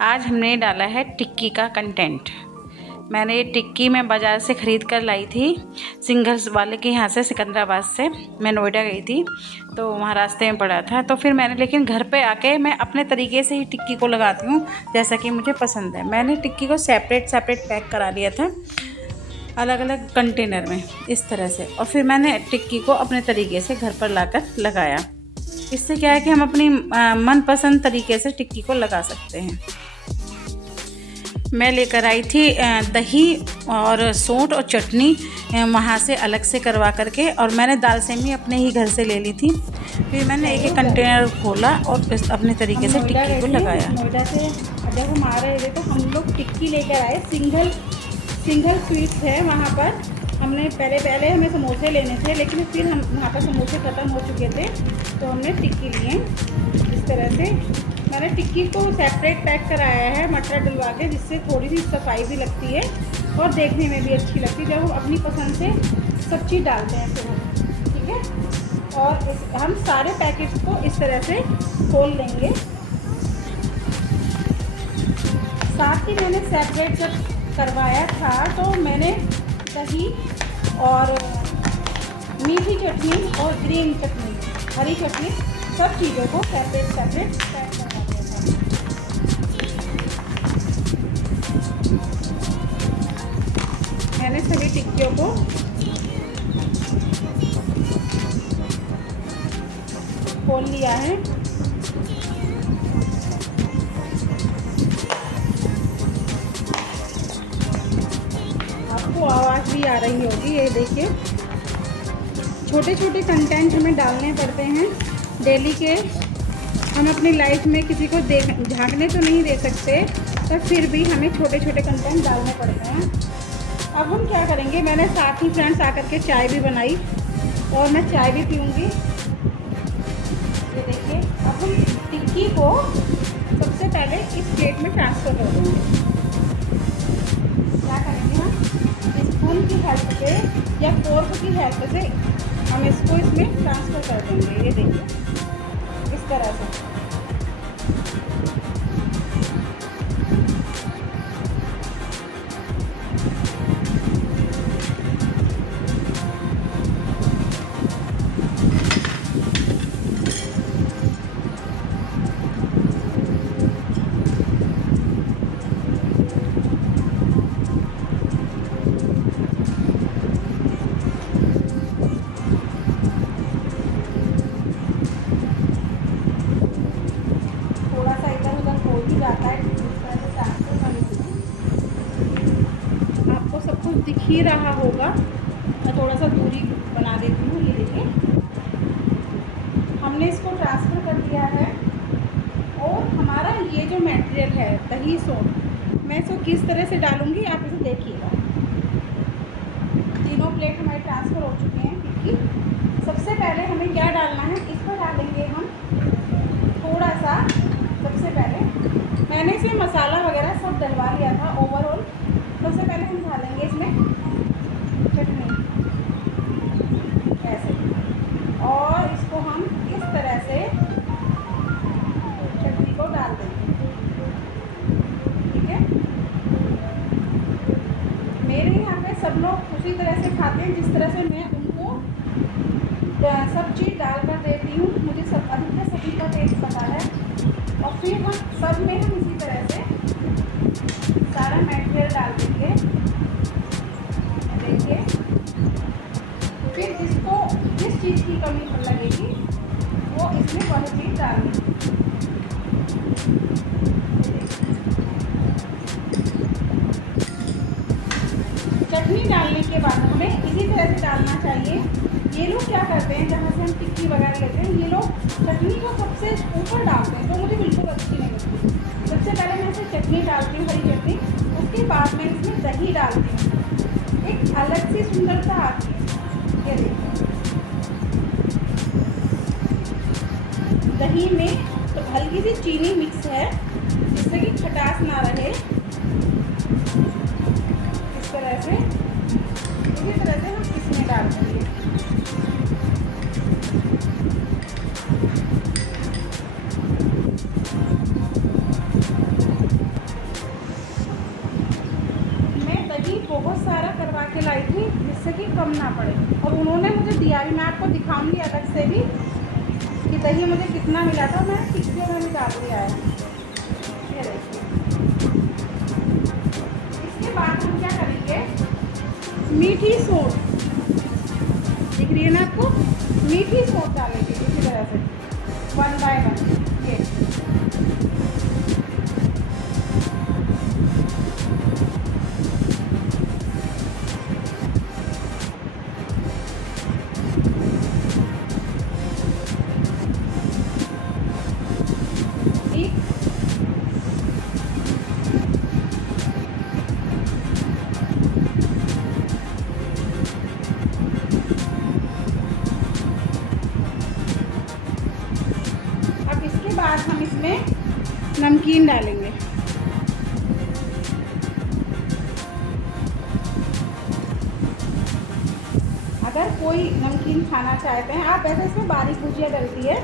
आज हमने डाला है टिक्की का कंटेंट। मैंने ये टिक्की मैं बाज़ार से ख़रीद कर लाई थी, सिंघर्स वाले के यहाँ से, सिकंदराबाद से। मैं नोएडा गई थी तो वहाँ रास्ते में पड़ा था, तो फिर मैंने लेकिन घर पे आके मैं अपने तरीके से ही टिक्की को लगाती हूँ जैसा कि मुझे पसंद है। मैंने टिक्की को सेपरेट पैक करा लिया था अलग अलग कंटेनर में इस तरह से, और फिर मैंने टिक्की को अपने तरीके से घर पर लाकर लगाया। इससे क्या है कि हम अपनी मनपसंद तरीके से टिक्की को लगा सकते हैं। मैं लेकर आई थी दही और सौंठ और चटनी वहाँ से अलग से करवा करके, और मैंने दाल सेमी अपने ही घर से ले ली थी। फिर मैंने एक कंटेनर खोला और अपने तरीके से टिक्की को लगाया। नोएडा से जब हम आ रहे थे तो हम लोग टिक्की लेकर आए। सिंगल स्वीट्स है वहाँ पर। हमने पहले हमें समोसे लेने थे, लेकिन फिर हम वहाँ पर समोसे ख़त्म हो चुके थे तो हमने टिक्की लिए। इस तरह से मैंने टिक्की को सेपरेट पैक कराया है मटर डलवा के, जिससे थोड़ी सी सफाई भी लगती है और देखने में भी अच्छी लगती है जब हम अपनी पसंद से सब चीज़ डालते हैं फिर हम, ठीक है। और हम सारे पैकेट्स को इस तरह से खोल लेंगे। साथ ही मैंने सेपरेट जब करवाया था तो मैंने दही और मीठी चटनी और ग्रीन चटनी, हरी चटनी, सब चीज़ों को सेपरेट पैक करवा दिया था। मैंने सभी टिक्कियों को खोल लिया है। आपको आवाज़ भी आ रही होगी, ये देखिए। छोटे छोटे कंटेंट हमें डालने पड़ते हैं डेली के। हम अपनी लाइफ में किसी को झांकने तो नहीं दे सकते, पर फिर भी हमें छोटे छोटे कंटेंट डालने पड़ते हैं। अब हम क्या करेंगे, मैंने साथ ही फ्रेंड्स आकर के चाय भी बनाई और मैं चाय भी पीऊँगी। ये देखिए, अब हम टिक्की को सबसे पहले इस प्लेट में ट्रांसफ़र कर देंगे। क्या करेंगे, हम स्पून की हेल्प से या फोर्क की हेल्प से हम इसको इसमें ट्रांसफ़र कर देंगे। ये देखिए, इस तरह से। जाता है आपको सब कुछ दिख ही रहा होगा। मैं थोड़ा सा दूरी बना देती हूँ। ये देखिए, हमने इसको ट्रांसफ़र कर दिया है। और हमारा ये जो मटेरियल है दही सौंठ, मैं इसको किस तरह से डालूँगी आप इसे देखिएगा। तीनों प्लेट हमारे ट्रांसफ़र हो चुके हैं टिक्की। सबसे पहले हमें क्या डालना है, इस पर डालेंगे हम थोड़ा सा। सबसे पहले मैंने इसमें मसाला वगैरह सब डलवा लिया था ओवरऑल। सबसे पहले हम डालेंगे इसमें चटनी ऐसे, और इसको हम इस तरह से चटनी को डाल देंगे, ठीक है। मेरे यहाँ पे सब लोग उसी तरह से खाते हैं जिस तरह से मैं उनको सब चीज़ डाल कर देती हूँ। मुझे सब अधिकतर सभी का टेस्ट पता है। और फिर हम सब में हम इसी तरह से सारा मटेरियल डाल देंगे। देखिए, फिर इसको जिस चीज़ की कमी लगेगी वो इसमें वह चीज़ डालनी। चटनी डालने के बाद हमें इसी तरह से डालना चाहिए। ये लोग क्या करते हैं, जहाँ से हम टिक्की वगैरह लेते हैं, ये लोग चटनी को सबसे ऊपर डालते हैं, तो मुझे बिल्कुल अच्छी नहीं लगती। सबसे पहले मैं इसमें चटनी डालती हूँ, हरी चटनी, उसके बाद मैं इसमें दही डालती हूँ। एक अलग सी सुंदरता आती है। ये देखिए, दही में तो हल्की सी चीनी मिक्स है जिससे कि खटास ना रहे। इस तरह से, इसी तरह से हम इसमें डाल देंगे। के लाई थी जिससे कि कम ना पड़े, और उन्होंने मुझे दिया भी। मैं आपको दिखाऊंगी अलग से भी कि दही मुझे कितना मिला था। मैंने टिक्कियों में भी डाल दिया है, ये देखिए। इसके बाद हम क्या करेंगे, मीठी सौंठ दिख रही है ना आपको, मीठी सौंठ डालेंगे इसी तरह से 1 बाय 1 ये। अब इसके बाद हम इसमें नमकीन डालेंगे। अगर कोई नमकीन खाना चाहते हैं आप, वैसे इसमें बारीक भुजिया डलती है,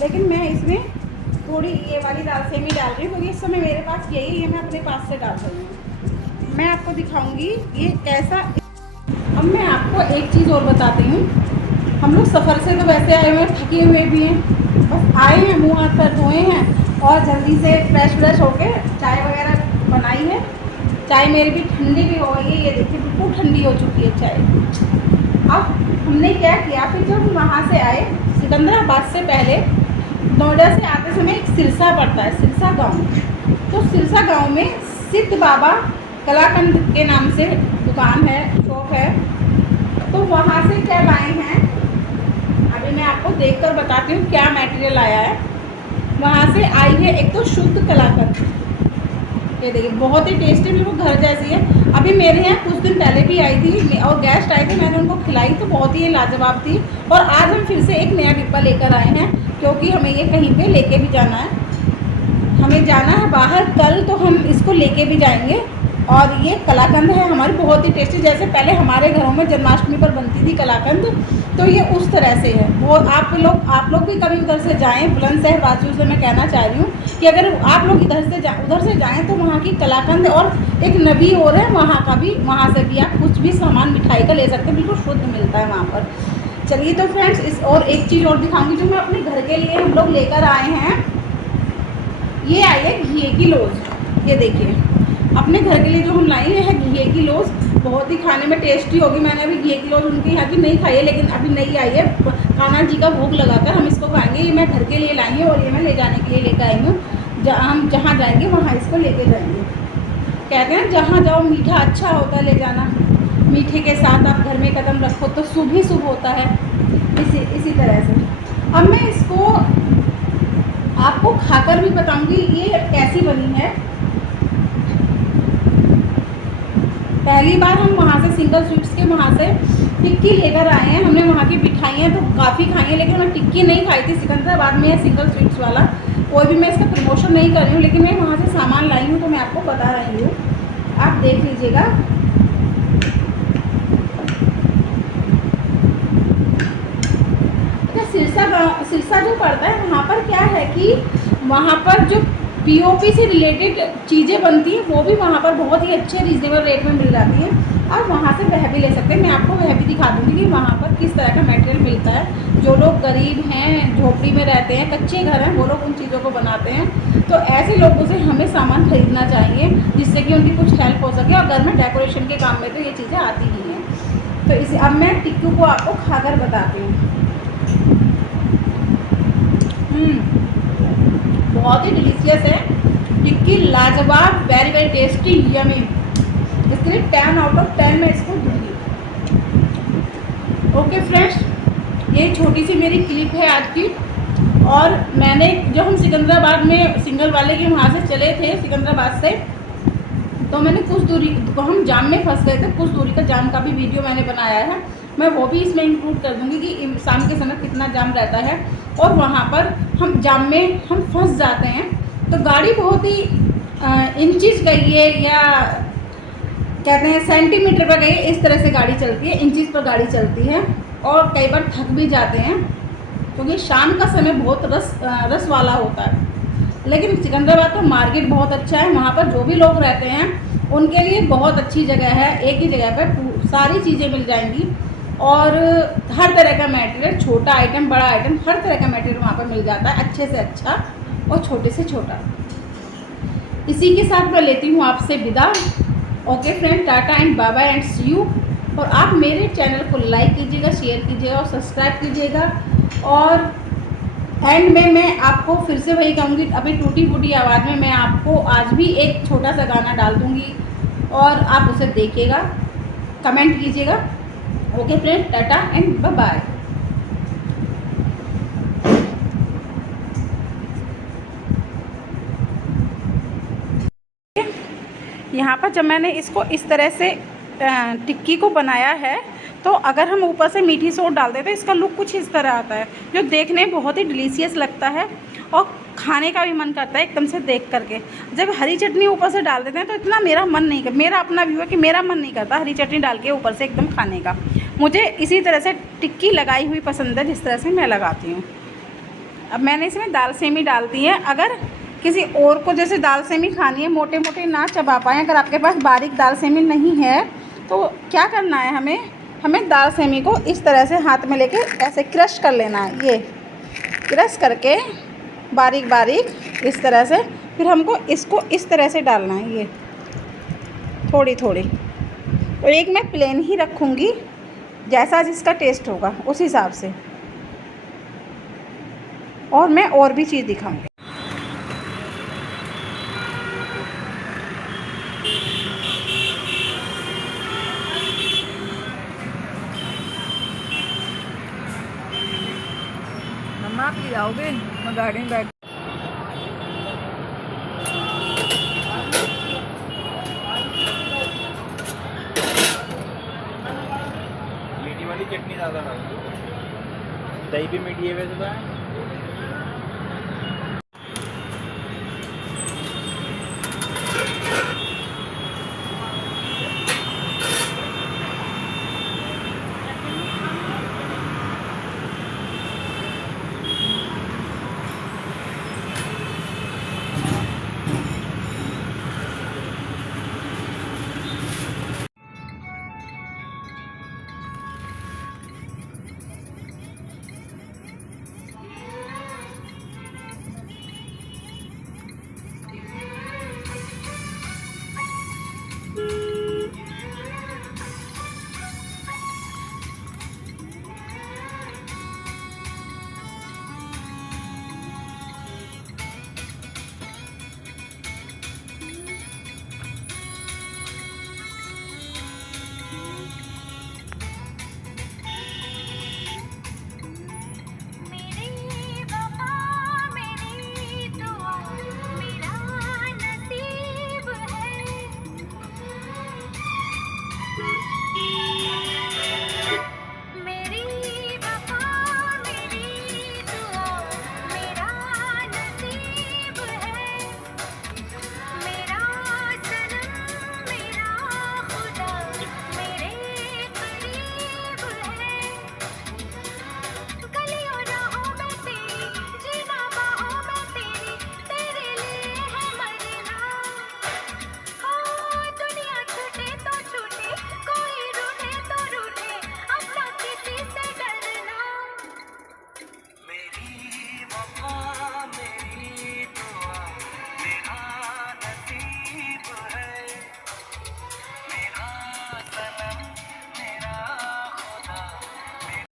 लेकिन मैं इसमें थोड़ी ये वाली दाल सेमी डाल रही हूँ क्योंकि इस समय मेरे पास यही है, ये मैं अपने पास से डाल रही हूँ। मैं आपको दिखाऊंगी ये कैसा। अब मैं आपको एक चीज़ और बताती हूँ। हम लोग सफ़र से तो वैसे आए हुए हैं, थके हुए भी हैं, बस आए हैं, मुँह हाथ पैर धोए हैं और जल्दी से फ्रेश होके चाय वगैरह बनाई है। चाय मेरी भी ठंडी भी हो गई है, ये देखिए बिल्कुल ठंडी हो चुकी है चाय। अब हमने क्या किया, फिर जब हम वहाँ से आए सिकंदराबाद से पहले, नोएडा से आते समय एक सिरसा पड़ता है, सिरसा गांव। तो सिरसा गांव में सिद्ध बाबा कलाकंद के नाम से दुकान है, शॉप है। तो वहाँ से क्या लाए हैं, अभी मैं आपको देखकर बताती हूँ क्या मटेरियल आया है। वहाँ से आई है एक तो शुद्ध कलाकंद, ये देखिए बहुत ही टेस्टी, बिल्कुल घर जैसी है। अभी मेरे यहाँ कुछ दिन पहले भी आई थी और गेस्ट आए थे, मैंने उनको खिलाई तो बहुत ही लाजवाब थी। और आज हम फिर से एक नया डिब्बा लेकर आए हैं क्योंकि हमें ये कहीं पे लेके भी जाना है, हमें जाना है बाहर कल, तो हम इसको लेके भी जाएंगे। और ये कलाकंद है हमारी बहुत ही टेस्टी, जैसे पहले हमारे घरों में जन्माष्टमी पर बनती थी कलाकंद, तो ये उस तरह से है। वो आप लोग भी कभी उधर से जाएं, बुलंदशहर वासियों से मैं कहना चाह रही हूँ कि अगर आप लोग उधर से जाएं तो वहाँ की कलाकंद, और एक नबी और है वहाँ का भी, वहाँ से भी आप कुछ भी सामान मिठाई का ले सकते हैं, बिल्कुल शुद्ध मिलता है वहाँ पर। चलिए तो फ्रेंड्स, इस और एक चीज़ और दिखाऊंगी जो मैं अपने घर के लिए हम लोग लेकर आए हैं। ये आई है घी की लौज, ये देखिए अपने घर के लिए जो हम लाए हैं घी की लौज, बहुत ही खाने में टेस्टी होगी। मैंने अभी घी की लौज उनके यहाँ की नहीं खाई है, लेकिन अभी नई आई है, कान्हा जी का भोग लगाकर हम इसको खाएंगे। ये मैं घर के लिए लाई हूँ और ये मैं ले जाने के लिए लेकर आई हूँ। हम जहाँ जाएंगे वहाँ इसको लेके जाएंगे। कहते हैं जहाँ जाओ मीठा अच्छा होता है ले जाना, मीठे के साथ आप घर में कदम रखो तो शुभ ही शुभ होता है, इसी तरह से। अब मैं इसको आपको खाकर भी बताऊंगी ये कैसी बनी है। पहली बार हम वहाँ से सिंगल स्वीट्स के वहाँ से टिक्की लेकर आए हैं। हमने वहाँ की मिठाइयाँ तो काफ़ी खाई हैं, लेकिन मैं टिक्की नहीं खाई थी। सिकंदराबाद में है सिंगल स्वीट्स वाला, कोई भी मैं इसका प्रमोशन नहीं कर रही हूँ, लेकिन मैं वहाँ से सामान लाई हूँ तो मैं आपको बता रही हूँ, आप देख लीजिएगा। सिरसा जो पड़ता है वहाँ पर क्या है कि वहाँ पर जो पीओपी से रिलेटेड चीज़ें बनती हैं वो भी वहाँ पर बहुत ही अच्छे रीजनेबल रेट में मिल जाती हैं। आप वहाँ से वह भी ले सकते हैं। मैं आपको वह भी दिखा दूँगी कि वहाँ पर किस तरह का मटेरियल मिलता है। जो लोग गरीब हैं, झोपड़ी में रहते हैं, कच्चे घर हैं, वो लोग उन चीज़ों को बनाते हैं। तो ऐसे लोगों से हमें सामान खरीदना चाहिए जिससे कि उनकी कुछ हेल्प हो सके, और घर में डेकोरेशन के काम में तो ये चीज़ें आती ही हैं। तो इसे अब मैं टिक्की को आपको खाकर बताती हूँ। बहुत ही डिलीशियस है टिक्की, लाजवाब, वेरी वेरी टेस्टी, यमी। इसके लिए 10 आउट ऑफ 10 मैं इसको दूँगी। ओके फ्रेंड्स, ये छोटी सी मेरी क्लिप है आज की। और मैंने जो हम सिकंदराबाद में सिंगल वाले के वहाँ से चले थे सिकंदराबाद से, तो मैंने कुछ दूरी, हम जाम में फंस गए थे, कुछ दूरी का जाम का भी वीडियो मैंने बनाया है। मैं वो भी इसमें इंक्लूड कर दूँगी कि शाम के समय कितना जाम रहता है। और वहाँ पर हम जाम में हम फंस जाते हैं तो गाड़ी बहुत ही इंचेस गई है, या कहते हैं सेंटीमीटर पर गई है, इस तरह से गाड़ी चलती है, इंचेस पर गाड़ी चलती है। और कई बार थक भी जाते हैं क्योंकि शाम का समय बहुत रस वाला होता है। लेकिन सिकंदराबाद का मार्केट बहुत अच्छा है, वहाँ पर जो भी लोग रहते हैं उनके लिए बहुत अच्छी जगह है। एक ही जगह पर सारी चीज़ें मिल जाएंगी और हर तरह का मटेरियल, छोटा आइटम बड़ा आइटम, हर तरह का मटेरियल वहाँ पर मिल जाता है, अच्छे से अच्छा और छोटे से छोटा। इसी के साथ मैं लेती हूँ आपसे विदा। Okay friend, tata and bye bye and see you. और आप मेरे चैनल को लाइक कीजिएगा, शेयर कीजिएगा और सब्सक्राइब कीजिएगा। और एंड में मैं आपको फिर से वही कहूँगी, अभी टूटी फूटी आवाज़ में मैं आपको आज भी एक छोटा सा गाना डाल दूँगी और आप उसे देखिएगा, कमेंट कीजिएगा। Okay friend, tata and bye bye. यहाँ पर जब मैंने इसको इस तरह से टिक्की को बनाया है, तो अगर हम ऊपर से मीठी सौंठ डाल दें तो इसका लुक कुछ इस तरह आता है, जो देखने में बहुत ही डिलीशियस लगता है और खाने का भी मन करता है एकदम से देख करके। जब हरी चटनी ऊपर से डाल देते हैं तो इतना मेरा मन नहीं करता, मेरा अपना व्यू है कि मेरा मन नहीं करता हरी चटनी डाल के ऊपर से एकदम खाने का। मुझे इसी तरह से टिक्की लगाई हुई पसंद है, जिस तरह से मैं लगाती हूँ। अब मैंने इसमें दाल सेमी डाल दी है। अगर किसी और को जैसे दाल सेमी खानी है, मोटे मोटे ना चबा पाएँ, अगर आपके पास बारीक दाल सेमी नहीं है तो क्या करना है, हमें दाल सेमी को इस तरह से हाथ में लेके ऐसे क्रश कर लेना है। ये क्रश करके बारीक बारीक इस तरह से, फिर हमको इसको इस तरह से डालना है, ये थोड़ी थोड़ी। और एक मैं प्लेन ही रखूँगी, जैसा जिसका टेस्ट होगा उस हिसाब से। और मैं और भी चीज़ दिखाऊंगी। मम्मा आप ले आओगे, मैं गाड़ी में बैठ। मीठी वाली चटनी ज़्यादा खाओ, दही भी मीठी है वैसे तो है।